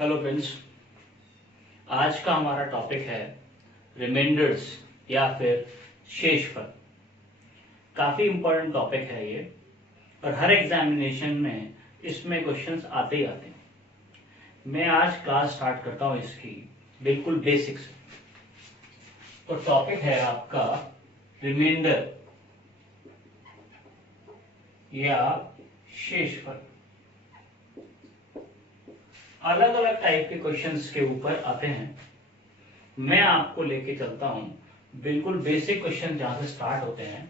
Hello friends, आज का हमारा टॉपिक है रिमाइंडर्स या फिर शेषफल। काफी इम्पोर्टेंट टॉपिक है ये और हर एग्जामिनेशन में इसमें क्वेश्चंस आते ही आते हैं। मैं आज क्लास स्टार्ट करता हूँ इसकी बिल्कुल बेसिक से। तो टॉपिक है आपका रिमाइंडर या शेषफल। अलग अलग टाइप के क्वेश्चंस के ऊपर आते हैं। मैं आपको लेके चलता हूं बिल्कुल बेसिक क्वेश्चन जहां से स्टार्ट होते हैं।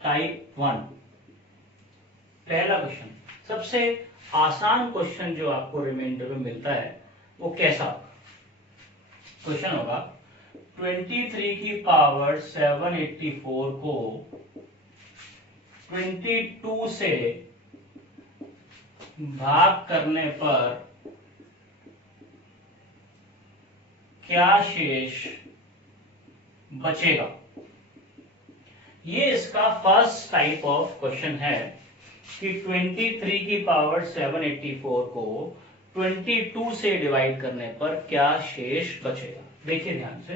टाइप 1 पहला क्वेश्चन, सबसे आसान क्वेश्चन जो आपको रिमाइंडर में मिलता है वो कैसा क्वेश्चन होगा। 23 की पावर 784 को 22 से भाग करने पर क्या शेष बचेगा। ये इसका फर्स्ट टाइप ऑफ क्वेश्चन है कि 23 की पावर 784 को 22 से डिवाइड करने पर क्या शेष बचेगा। देखिए ध्यान से,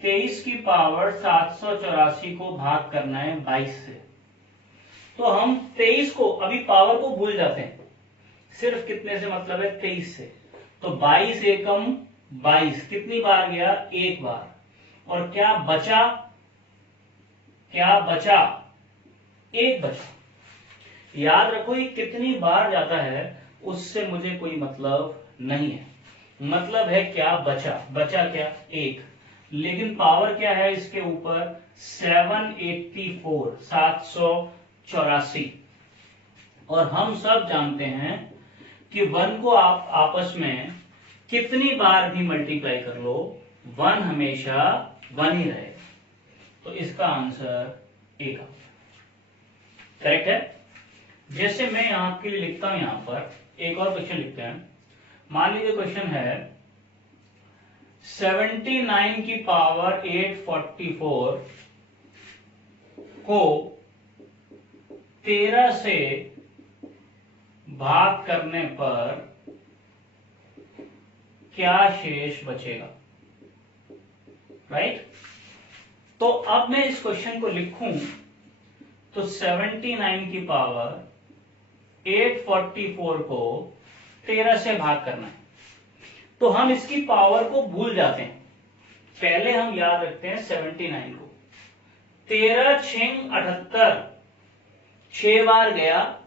23 की पावर 784 को भाग करना है 22 से। तो हम 23 को, अभी पावर को भूल जाते हैं, सिर्फ कितने से मतलब है 23 से। तो 22 एकम 22 कितनी बार गया, एक बार। और क्या बचा, एक बचा। याद रखो ये कितनी बार जाता है उससे मुझे कोई मतलब नहीं है, मतलब है क्या बचा क्या, एक। लेकिन पावर क्या है इसके ऊपर 784 784। और हम सब जानते हैं कि 1 को आप आपस में कितनी बार भी मल्टीप्लाई कर लो 1 हमेशा 1 ही रहेगा। तो इसका आंसर एक करेक्ट है। जैसे मैं आपके लिए लिखता हूं, यहां पर एक और क्वेश्चन लिखते हैं। मान लीजिए क्वेश्चन है 79 की पावर 844 को 13 से भाग करने पर क्या शेष बचेगा, राइट। तो अब मैं इस क्वेश्चन को लिखूं तो 79 की पावर 844 को 13 से भाग करना है। तो हम इसकी पावर को भूल जाते हैं, पहले हम याद रखते हैं 79 को। 13 6 78, 6 बार गया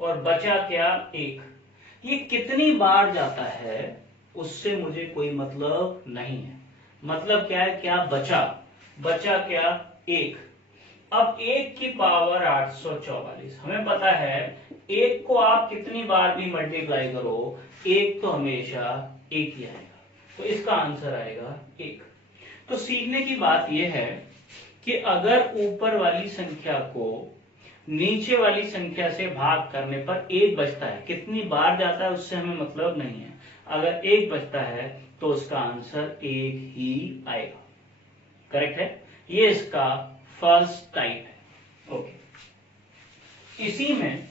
और बचा क्या, एक। ये कितनी बार जाता है उससे मुझे कोई मतलब नहीं है, मतलब क्या है, क्या बचा क्या, एक। अब 1 की पावर 844, हमें पता है 1 को आप कितनी बार भी मल्टीप्लाई करो, एक तो हमेशा एक ही आएगा। तो इसका आंसर आएगा एक। तो सीखने की बात यह है कि अगर ऊपर वाली संख्या को नीचे वाली संख्या से भाग करने पर एक बचता है, कितनी बार जाता है उससे हमें मतलब नहीं है। अगर एक बचता है तो उसका आंसर एक ही आएगा, करेक्ट है। ये इसका फर्स्ट टाइप है। ओके, इसी में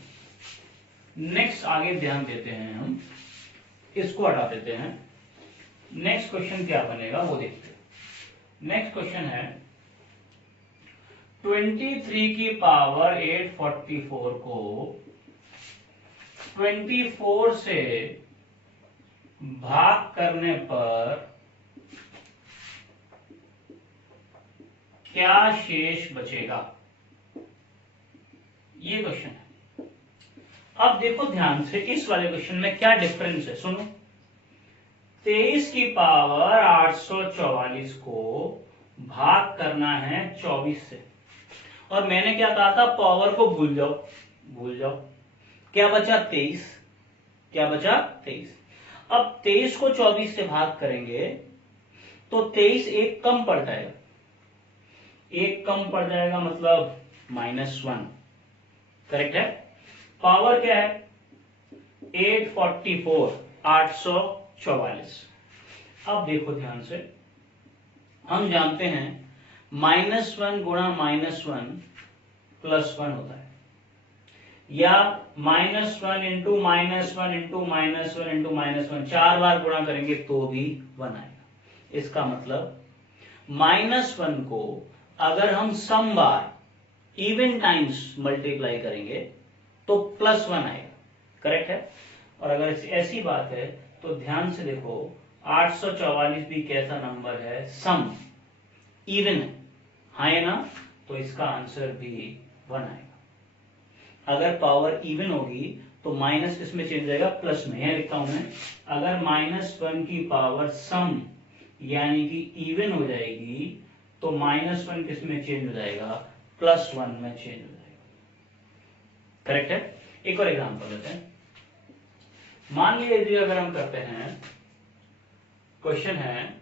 नेक्स्ट आगे ध्यान देते हैं, हम इसको हटा देते हैं। नेक्स्ट क्वेश्चन क्या बनेगा वो देखते हैं। नेक्स्ट क्वेश्चन है 23 की पावर 844 को 24 से भाग करने पर क्या शेष बचेगा, ये क्वेश्चन है। अब देखो ध्यान से, इस वाले क्वेश्चन में क्या डिफरेंस है सुनो। 23 की पावर 844 को भाग करना है 24 से, और मैंने क्या कहा था, पावर को भूल जाओ। क्या बचा, 23। अब 23 को 24 से भाग करेंगे तो 23 एक कम पड़ जाएगा, मतलब -1, करेक्ट है। पावर क्या है 844। अब देखो ध्यान से, हम जानते हैं -1 गुणा -1 +1 होता है। या -1 इंटू -1 इंटू -1 इंटू -1 4 बार गुणा करेंगे तो भी 1 आएगा। इसका मतलब -1 को अगर हम सम बार इवन टाइम्स मल्टीप्लाई करेंगे तो +1 आएगा। करेक्ट है। और अगर ऐसी बात है तो ध्यान से देखो 844 भी कैसा नंबर है, सम इवन है, हाँ है ना, तो इसका आंसर भी 1 आएगा। अगर पावर इवन होगी तो माइनस इसमें चेंज हो जाएगा प्लस में, यहां लिखता हूं मैं, अगर -1 की पावर सम यानी कि इवन हो जाएगी तो -1 किस में चेंज हो जाएगा, +1 में चेंज हो जाएगा। करेक्ट है। एक और एग्जांपल लेते हैं। मान लीजिए अगर हम करते हैं, क्वेश्चन है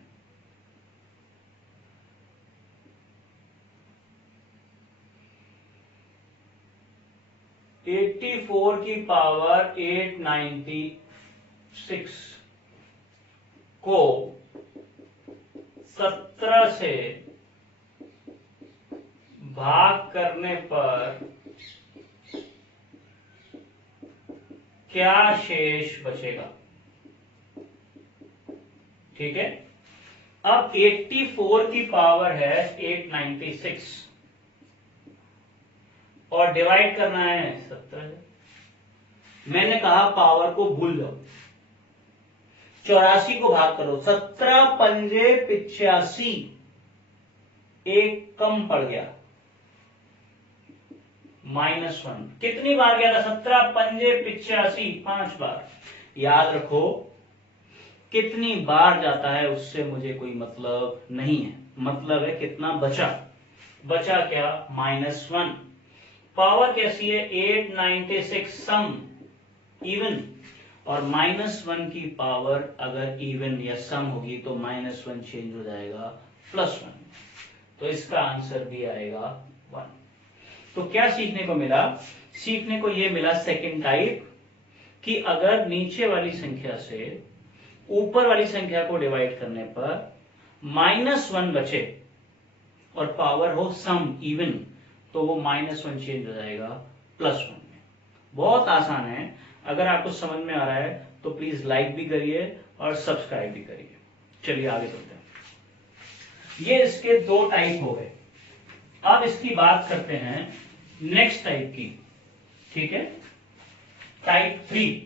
84 की पावर 896 को 17 से भाग करने पर क्या शेष बचेगा। ठीक है। अब 84 की पावर है 896 और डिवाइड करना है 17 से। मैंने कहा पावर को भूल जाओ, 84 को भाग करो, 17 पंजे 85, एक कम पड़ गया, -1 कितनी बार गया था, 17 पंजे 85, 5 बार। याद रखो कितनी बार जाता है उससे मुझे कोई मतलब नहीं है, मतलब है कितना बचा। बचा क्या, -1। पावर कैसी है, 896 सम इवन, और -1 की पावर अगर इवन या सम होगी तो -1 चेंज हो जाएगा +1, तो इसका आंसर भी आएगा 1। तो क्या सीखने को मिला, सीखने को यह मिला सेकंड टाइप, कि अगर नीचे वाली संख्या से ऊपर वाली संख्या को डिवाइड करने पर -1 बचे और पावर हो सम इवन, तो वो -1 चेंज हो जाएगा +1 में। बहुत आसान है। अगर आपको समझ में आ रहा है तो प्लीज लाइक भी करिए और सब्सक्राइब भी करिए। चलिए आगे चलते हैं। ये इसके 2 टाइप हो गए। अब इसकी बात करते हैं नेक्स्ट टाइप की। ठीक है, टाइप 3।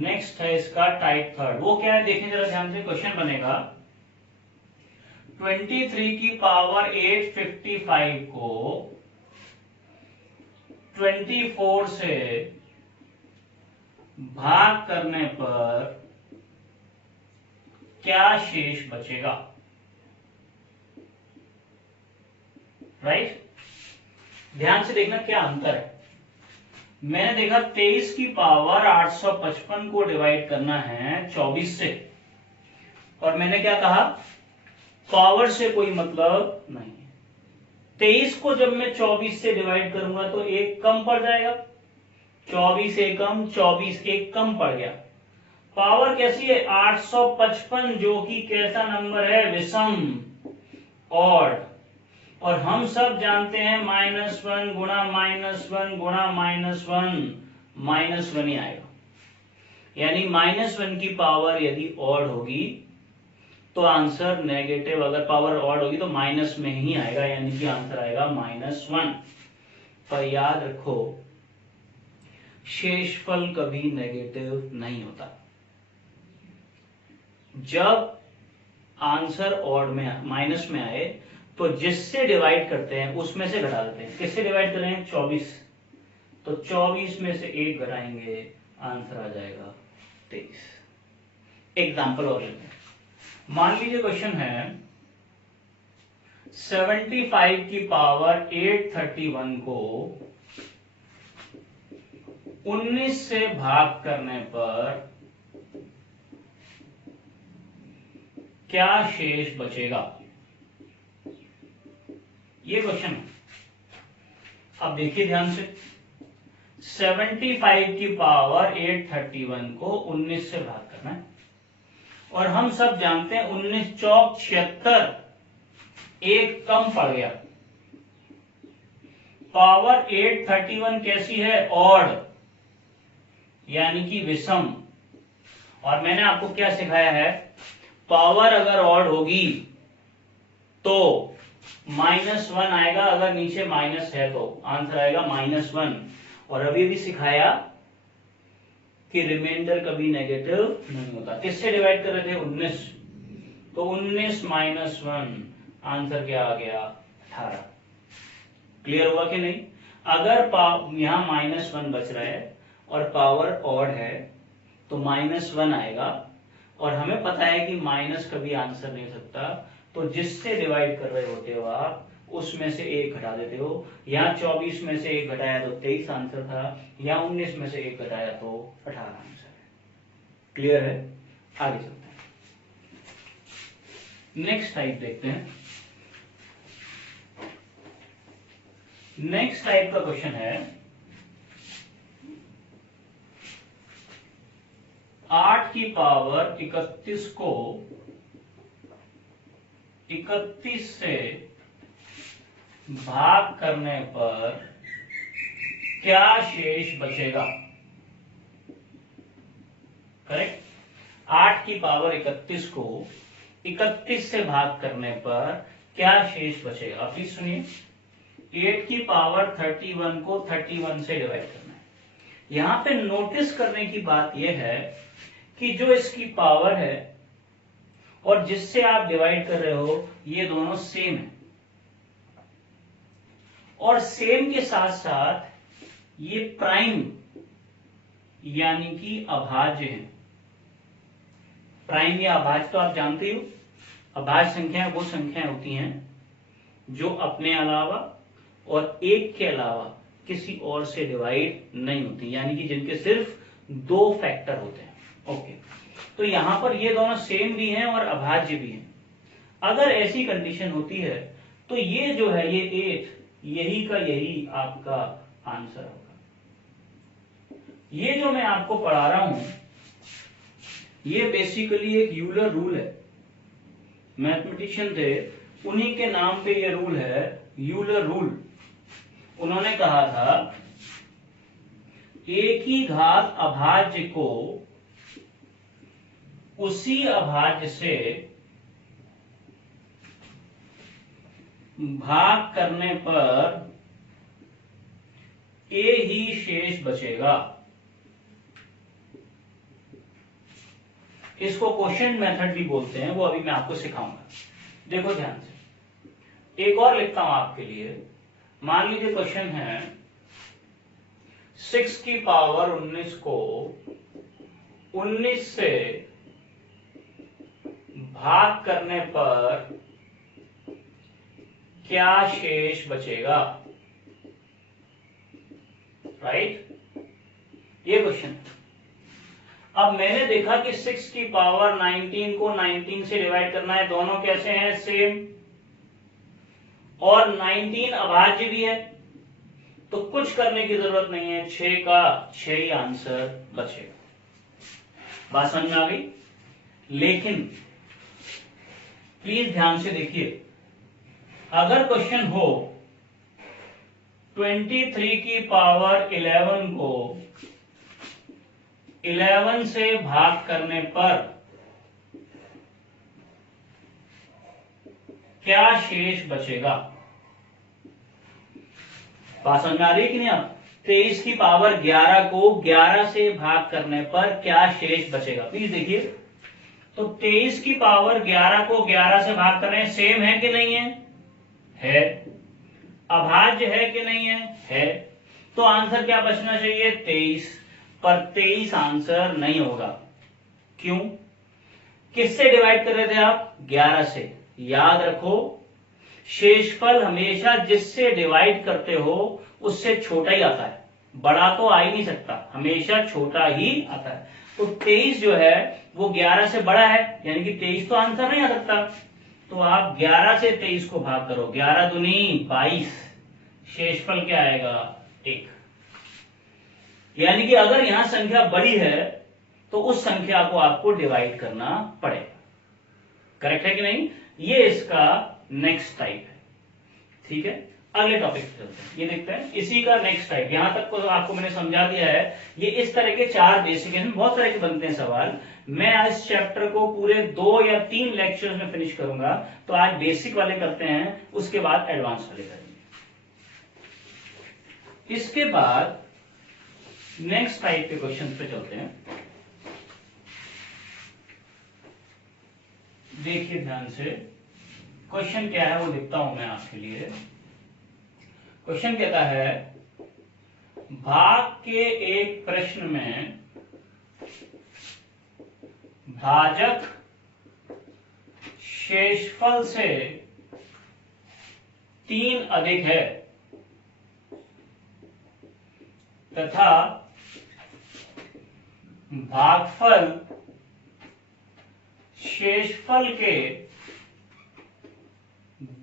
नेक्स्ट है इसका टाइप 3। वो क्या है, देखें जरा ध्यान से, क्वेश्चन बनेगा 23 की पावर 855 को 24 से भाग करने पर क्या शेष बचेगा। राइट, ध्यान से देखना क्या अंतर है। मैंने देखा 23 की पावर 855 को डिवाइड करना है 24 से, और मैंने क्या कहा, पावर से कोई मतलब नहीं है। 23 को जब मैं 24 से डिवाइड करूंगा तो एक कम पड़ जाएगा, 24 एकम 24, एक कम पड़ गया। पावर कैसी है, 855, जो कि कैसा नंबर है, विषम, ऑड, और हम सब जानते हैं -1 गुणा -1 गुणा -1 ही आएगा। यानी -1 की पावर यदि ऑड होगी तो आंसर नेगेटिव, अगर पावर ऑड होगी तो माइनस में ही आएगा, यानी कि आंसर आएगा -1। पर याद रखो शेषफल कभी नेगेटिव नहीं होता। जब आंसर ऑड में, माइनस में आए तो जिससे डिवाइड करते हैं उसमें से घटा देते हैं। किससे डिवाइड कर रहे हैं, 24, तो 24 में से 1 घटाएंगे, आंसर आ जाएगा 23। एग्जाम्पल और लेते हैं। मान लीजिए क्वेश्चन है 75 की पावर 831 को 19 से भाग करने पर क्या शेष बचेगा। ये क्वेश्चन है। अब देखिए ध्यान से, 75 की पावर 831 को 19 से भाग करना है, और हम सब जानते हैं 19 चौक 76, एक कम पड़ गया। पावर 831 कैसी है? ऑड, यानी कि विषम। और मैंने आपको क्या सिखाया है? पावर अगर ऑड होगी तो -1 आएगा, अगर नीचे माइनस है तो आंसर आएगा -1। और अभी भी सिखाया कि रिमाइंडर कभी नेगेटिव नहीं होता। किससे डिवाइड कर रहे थे? 19, तो 19 - 1 आंसर क्या आ गया? 18। क्लियर हुआ कि नहीं? अगर यहां -1 बच रहा है और पावर ऑड है तो -1 आएगा, और हमें पता है कि माइनस कभी आंसर नहीं हो सकता, तो जिससे डिवाइड कर रहे होते हो आप उसमें से 1 घटा देते हो। यहाँ 24 में से 1 घटाया तो 23 आंसर था, यहाँ 19 में से 1 घटाया तो 18 आंसर है। क्लियर है? आगे चलते हैं, नेक्स्ट टाइप देखते हैं। नेक्स्ट टाइप का क्वेश्चन है 8 की पावर 31 को 31 से भाग करने पर क्या शेष बचेगा? करेक्ट। 8 की पावर 31 को 31 से भाग करने पर क्या शेष बचेगा? प्लीज सुनिए। 8 की पावर 31 को 31 से डिवाइड करना है। यहां पे नोटिस करने की बात यह है कि जो इसकी पावर है और जिससे आप डिवाइड कर रहे हो ये दोनों सेम है, और सेम के साथ साथ ये प्राइम यानी कि अभाज्य है। प्राइम या अभाज्य तो आप जानते हो, अभाज्य संख्याएं वो संख्याएं होती हैं जो अपने अलावा और एक के अलावा किसी और से डिवाइड नहीं होती, यानी कि जिनके सिर्फ 2 फैक्टर होते हैं। ओके, तो यहां पर ये दोनों सेम भी हैं और अभाज्य भी हैं। अगर ऐसी कंडीशन होती है तो ये जो है ये 8 यही का यही आपका आंसर होगा। ये जो मैं आपको पढ़ा रहा हूं ये बेसिकली एक यूलर रूल है। मैथमेटिशियन थे, उन्हीं के नाम पे ये रूल है, यूलर रूल। उन्होंने कहा था एक ही घात अभाज्य को उसी अभाज्य से भाग करने पर ए ही शेष बचेगा। इसको क्वोशिएंट मेथड भी बोलते हैं, वो अभी मैं आपको सिखाऊंगा। देखो ध्यान से, एक और लिखता हूं आपके लिए। मान लीजिए क्वेश्चन है 6 की पावर 19 को 19 से भाग करने पर क्या शेष बचेगा? राइट, ये क्वेश्चन। अब मैंने देखा कि 6 की पावर 19 को 19 से डिवाइड करना है, दोनों कैसे हैं? सेम, और 19 अभाज्य भी है, तो कुछ करने की जरूरत नहीं है, 6 का 6 ही आंसर बचेगा। बात समझ में आ गई? लेकिन प्लीज ध्यान से देखिए, अगर क्वेश्चन हो 23 की पावर 11 को 11 से भाग करने पर क्या शेष बचेगा? बात समझ में आ रही है कि नहीं? आप 23 की पावर 11 को 11 से भाग करने पर क्या शेष बचेगा? प्लीज देखिए, तो 23 की पावर 11 को 11 से भाग कर रहे हैं, सेम है कि नहीं है? है। अभाज्य है कि नहीं है? है। तो आंसर क्या बचना चाहिए? 23, पर 23 आंसर नहीं होगा। क्यों? किससे डिवाइड कर रहे थे आप? 11 से। याद रखो, शेषफल हमेशा जिससे डिवाइड करते हो उससे छोटा ही आता है, बड़ा तो आ ही नहीं सकता, हमेशा छोटा ही आता है। तो 23 जो है वो 11 से बड़ा है, यानी कि 23 तो आंसर नहीं आ सकता। तो आप 11 से 23 को भाग करो, 11 दूनी 22, शेषफल क्या आएगा? 1। यानी कि अगर यहां संख्या बड़ी है तो उस संख्या को आपको डिवाइड करना पड़ेगा। करेक्ट है कि नहीं? ये इसका नेक्स्ट टाइप है। ठीक है, अगले टॉपिक पे चलते हैं। ये देखते हैं इसी का नेक्स्ट टाइप। यहां तक को आपको मैंने समझा दिया है। ये इस तरह के 4 बेसिक हैं, बहुत तरह के बनते हैं सवाल। मैं इस चैप्टर को पूरे 2 या 3 लेक्चर्स में फिनिश करूंगा। तो आज बेसिक वाले करते हैं, उसके बाद एडवांस वाले करेंगे। इसके बाद नेक्स्ट टाइप के क्वेश्चन पे चलते हैं। देखिए ध्यान से, क्वेश्चन क्या है वो लिखता हूं मैं आपके लिए। क्वेश्चन कहता है, भाग के एक प्रश्न में भाजक शेषफल से 3 अधिक है तथा भागफल शेषफल के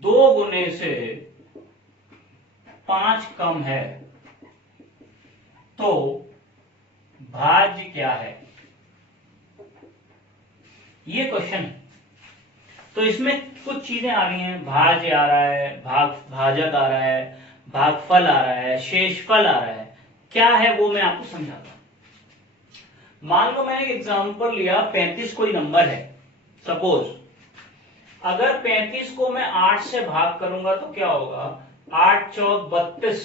2 गुने से 5 कम है, तो भाज्य क्या है? ये क्वेश्चन है। तो इसमें कुछ चीजें आ रही हैं, भाज्य आ रहा है, भाजक आ रहा है, भागफल आ रहा है, शेषफल आ रहा है। क्या है वो मैं आपको समझाता हूं। मान लो मैंने एक एग्जांपल लिया, 35 कोई नंबर है सपोज। अगर 35 को मैं 8 से भाग करूंगा तो क्या होगा? 8 चौक 32,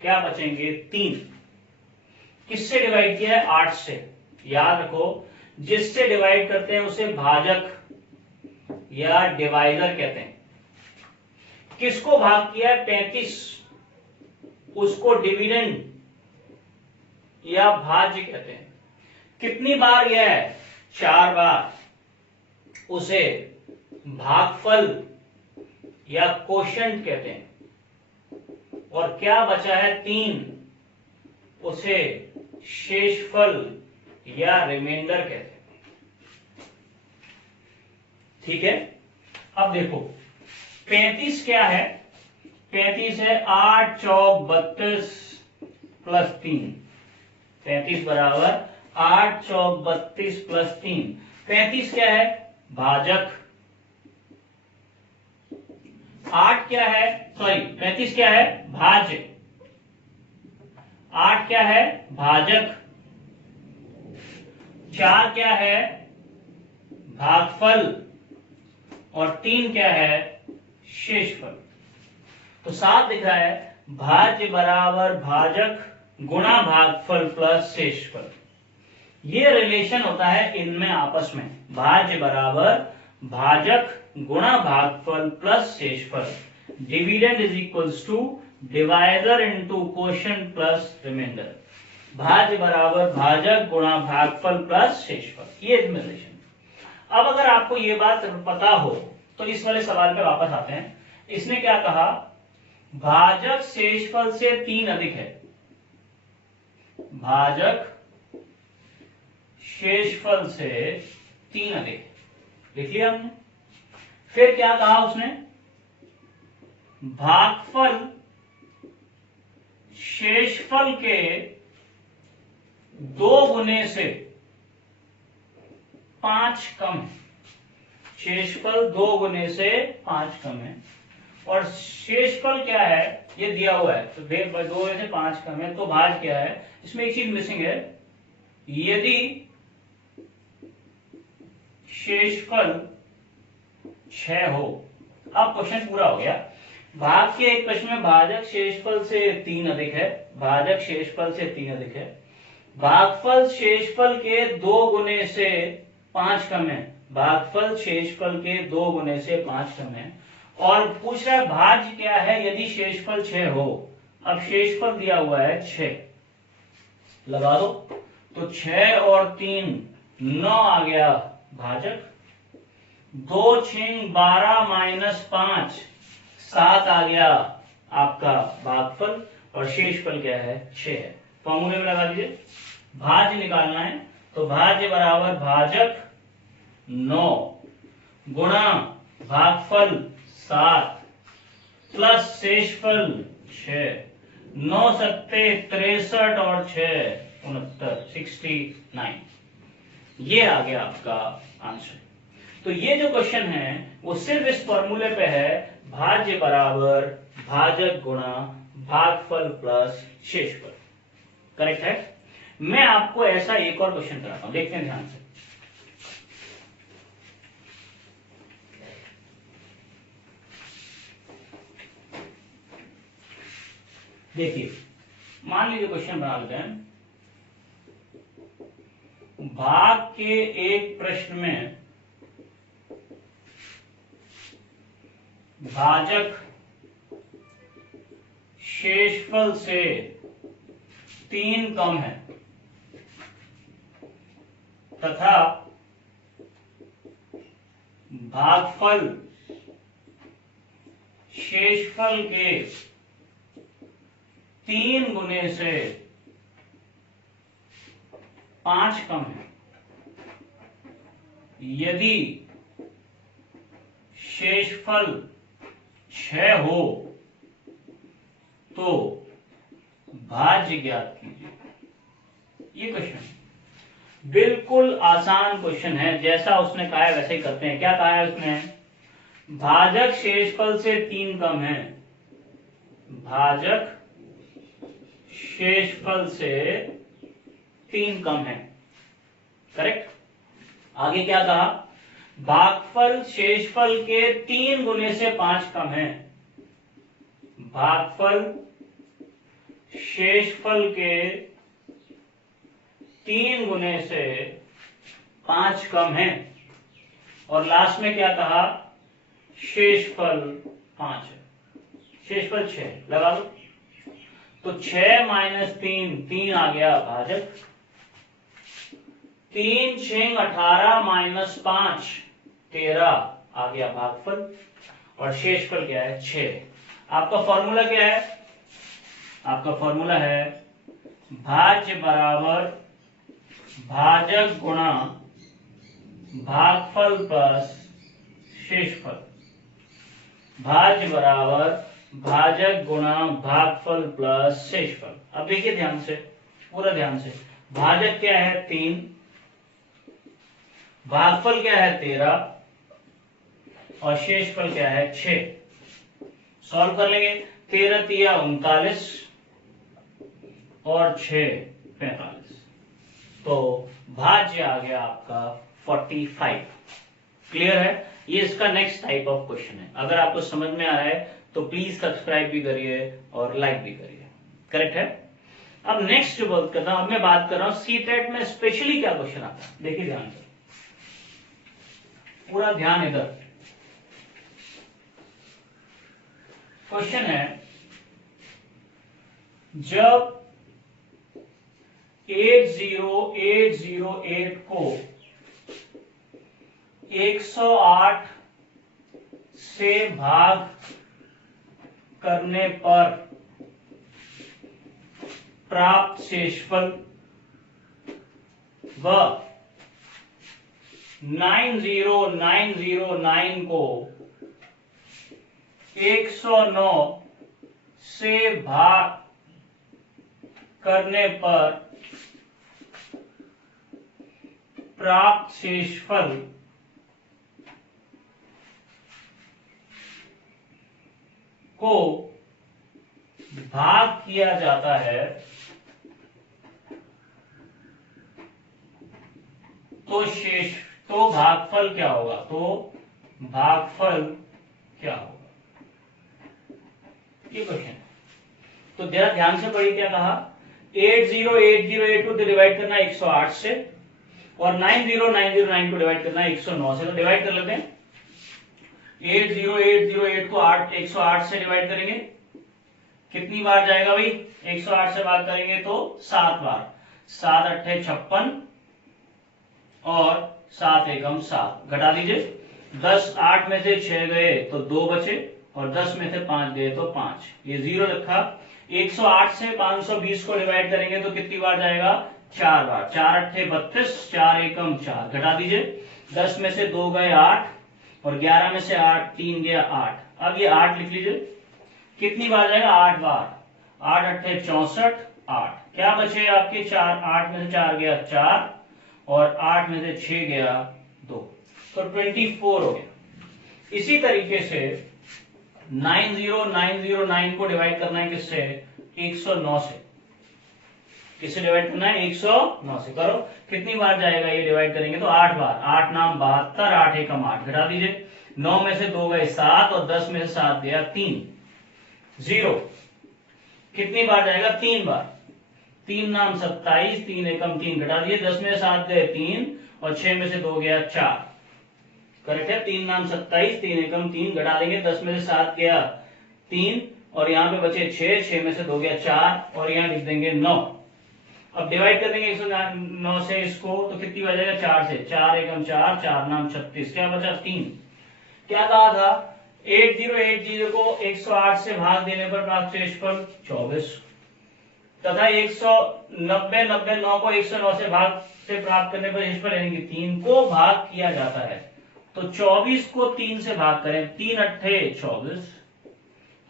क्या बचेंगे? 3। किससे डिवाइड किया है? 8 से। याद रखो, जिससे डिवाइड करते हैं उसे भाजक या डिवाइजर कहते हैं। किसको भाग किया है? 35, उसको डिविडेंड या भाज्य कहते हैं। कितनी बार गया है? 4 बार, उसे भागफल या कोशेंट कहते हैं। और क्या बचा है? 3, उसे शेषफल या रिमाइंडर कहते हैं। ठीक है, अब देखो 35 क्या है? 35 है 8 चौक 32 प्लस 3। 35 बराबर 8 चौक 32 प्लस 3। 35 क्या है? भाजक। 8 क्या है? सॉरी, 35 क्या है? भाज्य। 8 क्या है? भाजक। 4 क्या है? भागफल। और 3 क्या है? शेषफल। तो साफ दिख रहा है, भाज्य बराबर भाजक गुणा भागफल प्लस शेषफल। ये रिलेशन होता है इनमें आपस में, भाज्य बराबर भाजक गुणा भागफल प्लस शेषफल। Dividend is equals to divisor into quotient plus remainder. भाज्य बराबर भाजक गुणा भागफल प्लस शेषफल, ये रिलेशन। अब अगर आपको ये बात पता हो तो इस वाले सवाल पे वापस आते हैं। इसने क्या कहा? भाजक शेषफल से 3 अधिक है। भाजक शेषफल से 3 अधिक है, लिख लिया हमने। फिर क्या कहा उसने? भागफल शेषफल के 2 गुने से 5 कम है। शेषफल 2 गुने से 5 कम है। और शेषफल क्या है? ये दिया हुआ है, तो 2 गुने से 5 कम है, तो भाज्य क्या है? इसमें एक चीज मिसिंग है। यदि शेषफल 6 हो। अब क्वेश्चन पूरा हो गया। भाग के एक प्रश्न में भाजक शेषफल से 3 अधिक है, भाजक शेषफल से 3 अधिक है, भागफल शेषफल के 2 गुने से 5 कम है, भागफल शेषफल के 2 गुने से 5 कम है। और पूछ रहा है भाज्य क्या है यदि शेषफल 6 हो। अब शेषफल दिया हुआ है 6, लगा दो, तो 6 और 3 9 आ गया भाजक। 2 6 12 माइनस 5 7 आ गया आपका भागफल। और शेषफल क्या है? 6 है। फॉर्मूले में लगा दीजिए। भाज्य निकालना है तो भाज्य बराबर भाजक 9 गुणा भागफल 7 प्लस शेषफल 6। 9 सत्ते 63 और 6 69, 69। ये आ गया आपका आंसर। तो ये जो क्वेश्चन है वो सिर्फ इस फॉर्मूले पे है, भाज्य बराबर भाजक गुणा भागफल प्लस शेषफल। करेक्ट है। मैं आपको ऐसा एक और क्वेश्चन कराता हूं, देखते हैं ध्यान से। देखिए, मान लीजिए क्वेश्चन बना लेते हैं। भाग के एक प्रश्न में भाजक शेषफल से 3 कम है तथा भागफल शेषफल के 3 गुने से 5 कम है। यदि शेषफल 6 हो तो भाज्य ज्ञात कीजिए। ये क्वेश्चन बिल्कुल आसान क्वेश्चन है, जैसा उसने कहा है वैसे ही करते हैं। क्या कहा है उसने? भाजक शेषफल से 3 कम है, भाजक शेषफल से 3 कम है। करेक्ट। आगे क्या कहा? भागफल शेषफल के 3 गुने से 5 कम है, भागफल शेषफल के 3 गुने से 5 कम है। और लास्ट में क्या कहा? शेषफल 5 है, शेषफल 6 लगा दो। तो 6 माइनस 3, 3 आ गया भाजक। 3 6 18 माइनस 5 13 आ गया भागफल। और शेषफल क्या है? 6। आपका फॉर्मूला क्या है? आपका फॉर्मूला है भाज्य बराबर भाजक गुणा भागफल प्लस शेषफल। भाज्य बराबर भाजक गुणा भागफल प्लस शेषफल। अब देखिए ध्यान से, पूरा ध्यान से। भाजक क्या है? 3, भागफल क्या है? 13 और शेषफल क्या है? 6। सॉल्व कर लेंगे। 13 तिया 39 और 6 45। तो भाज्य आ गया आपका 45। क्लियर है? ये इसका नेक्स्ट टाइप ऑफ क्वेश्चन है। अगर आपको समझ में आ रहा है तो प्लीज सब्सक्राइब भी करिए और लाइक भी करिए। करेक्ट है। अब नेक्स्ट जो बात करता हूं, अब मैं बात कर रहा हूं सीटेट में स्पेशली क्या क्वेश्चन आता है। देखिए ध्यान से, पूरा ध्यान इधर। क्वेश्चन है, जब 80808 को 108 से भाग करने पर प्राप्त शेषफल व 90909 को 109 से भाग करने पर प्राप्त शेषफल को भाग किया जाता है, तो भागफल क्या होगा? तो भागफल क्या होगा? ये क्वेश्चन। तो जरा ध्यान से पढ़िए क्या कहा। 80808 को डिवाइड करना 108 से और 90909 को डिवाइड करना 109 से। तो डिवाइड कर लेते हैं। 80808 को 108 से डिवाइड करेंगे, कितनी बार जाएगा भाई? 108 से बात करेंगे तो 7 बार। 7 अट्ठे 56 और 7 एकम 7। घटा दीजिए। 10 8 में से 6 गए तो 2 बचे और 10 में से 5 गए तो 5। ये 0 रखा। 108 से 520 को डिवाइड करेंगे तो कितनी बार जाएगा? 4 बार। 4 अट्ठे 32, 4 एकम 4। घटा दीजिए। 10 में से 2 गए 8 और 11 में से 8 3 गया 8। अब ये 8 लिख लीजिए, कितनी बार जाएगा? 8 बार। 8 अट्ठे 64 8। क्या बचे आपके? 4। 8 में से 4 गया 4 और 8 में से 6 गया 2, तो 24 हो गया। इसी तरीके से 90909 को डिवाइड करना है किससे? 109 से। किससे डिवाइड करना है? 109 से। करो, कितनी बार जाएगा ये डिवाइड करेंगे तो 8 बार। 8 नाम 72, 8 एकम 8, घटा दीजिए। 9 में से 2 गए 7 और 10 में से 7 गया 3, 0। कितनी बार जाएगा? 3 बार। 3 नाम 27, 3 एकम 3, घटा दिए। 10 में से 7 गए 3 और 6 में से 2 गया 4। करेक्ट है? 3 नाम 27, 3 एकम 3, घटा देंगे। 10 में से 7 गया 3 और यहाँ पे बचे 6, 6 में से 2 गया 4 और यहाँ लिख देंगे 9। अब डिवाइड कर देंगे 109 से इसको, तो कितनी बार जाएगा? 4 से। 4 एकम 4, 4 नाम 36, क्या बचा? 3। क्या कहा था? 8080 को 108 से भाग देने पर प्राप्त शेषफल 24 तथा 190 को 109 से भाग से प्राप्त करने पर शेषफल यानी कि 3 को भाग किया जाता है। तो 24 को 3 से भाग करें, 3 अट्ठे 24,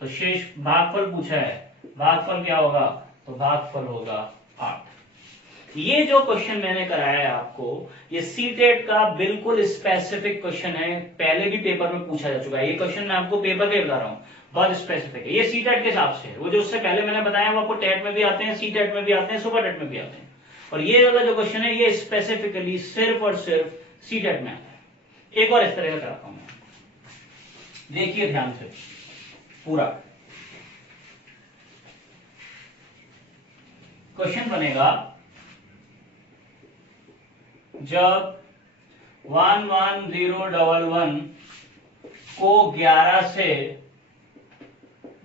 तो शेष भागफल पूछा है। भागफल क्या होगा? तो भागफल होगा 8। ये जो क्वेश्चन मैंने कराया है आपको, ये सीटेट का बिल्कुल स्पेसिफिक क्वेश्चन है। पहले भी पेपर में पूछा जा चुका है। ये क्वेश्चन मैं आपको पेपर पे बता रहा हूँ, बहुत स्पेसिफिक है। ये सीटेट के हिसाब से, वो जो उससे पहले मैंने बताया वो आपको टेट में भी आते हैं, सीटेट में भी आते हैं, सुपर टेट में भी आते हैं। और ये वाला जो क्वेश्चन है ये स्पेसिफिकली सिर्फ और सिर्फ सीटेट में आता है। एक और इस तरह का कराता हूं मैं, देखिए ध्यान से पूरा क्वेश्चन बनेगा। जब 11011 को 11 से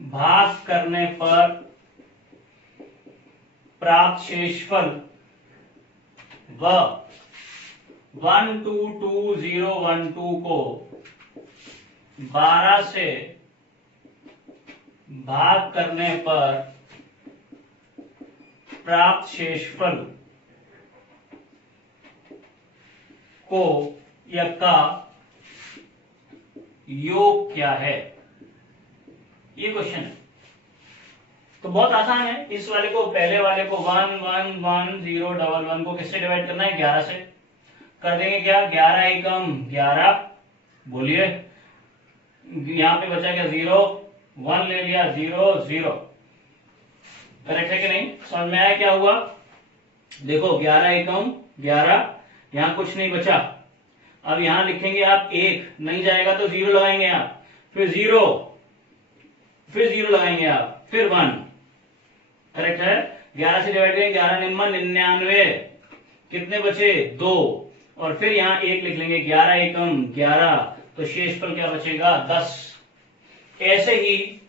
भाग करने पर प्राप्त शेषफल व 122012 को 12 से भाग करने पर प्राप्त शेषफल को या का योग क्या है? ये क्वेश्चन है। तो बहुत आसान है। इस वाले को, पहले वाले को 11111 को किससे डिवाइड करना है? 11 से। कर देंगे क्या? 11 एकम 11, बोलिए। यहां पे बचा क्या? 0, 1 ले लिया, 0 0। करेक्ट है कि नहीं? समझ में आया क्या हुआ? देखो 11 एकम 11, यहां कुछ नहीं बचा। अब यहां लिखेंगे आप 1, नहीं जाएगा तो 0 लगाएंगे आप, फिर 0, फिर 0 लगाएंगे आप, फिर 1। करेक्ट है? 11 से डिवाइड करेंगे, 11 निम्न 99, कितने बचे? 2, और फिर यहां 1 लिख लेंगे। 11 एकम 11, तो शेषफल क्या बचेगा? 10। ऐसे ही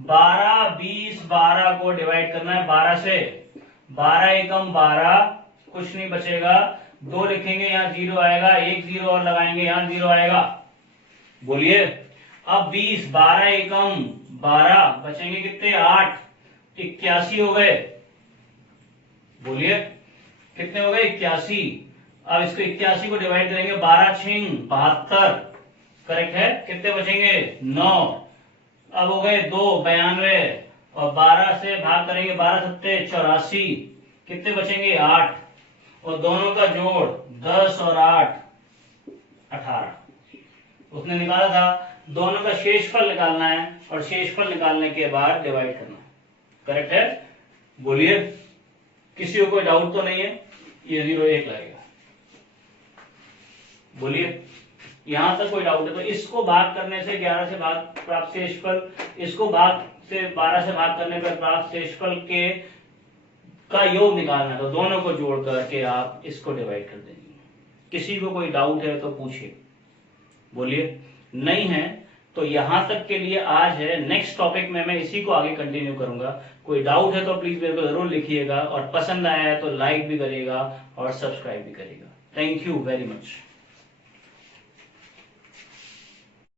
12, 20, 12 को डिवाइड करना है 12 से। 12 एकम 12, कुछ नहीं बचेगा, 2 लिखेंगे, यहाँ 0 आएगा, 1 0 और लगाएंगे, यहाँ 0 आएगा, बोलिए। अब 20, 12 एकम 12, बचेंगे कितने? 8, 81 हो गए, बोलिए। कितने हो गए? 81। अब इसको 81 को डिवाइड करेंगे 12 छिंग 72, करेक्ट है? कितने बचेंगे? 9। अब हो गए 2 92, और 12 से भाग करेंगे 12 सत्ते 84, कितने बचेंगे? 8, और दोनों का जोड़ 10 और 8 18। उसने निकाला था। दोनों का शेषफल निकालना है और शेषफल निकालने के बाद डिवाइड करना है। करेक्ट है? बोलिए, किसी को कोई डाउट तो नहीं है? ये 0 1 लगेगा, बोलिए। यहां तक कोई डाउट है तो इसको भाग करने से 11 से भाग प्राप्त शेषफल, इसको भाग से 12 से भाग करने पर प्राप्त शेषफल के का योग निकालना है, तो दोनों को जोड़ करके आप इसको डिवाइड कर देंगे। किसी को कोई डाउट है तो पूछिए, बोलिए। नहीं है तो यहां तक के लिए आज है। नेक्स्ट टॉपिक में मैं इसी को आगे कंटिन्यू करूंगा। कोई डाउट है तो प्लीज मेरे को जरूर लिखिएगा, और पसंद आया है तो लाइक भी करिएगा और सब्सक्राइब भी करिएगा। Thank you very much.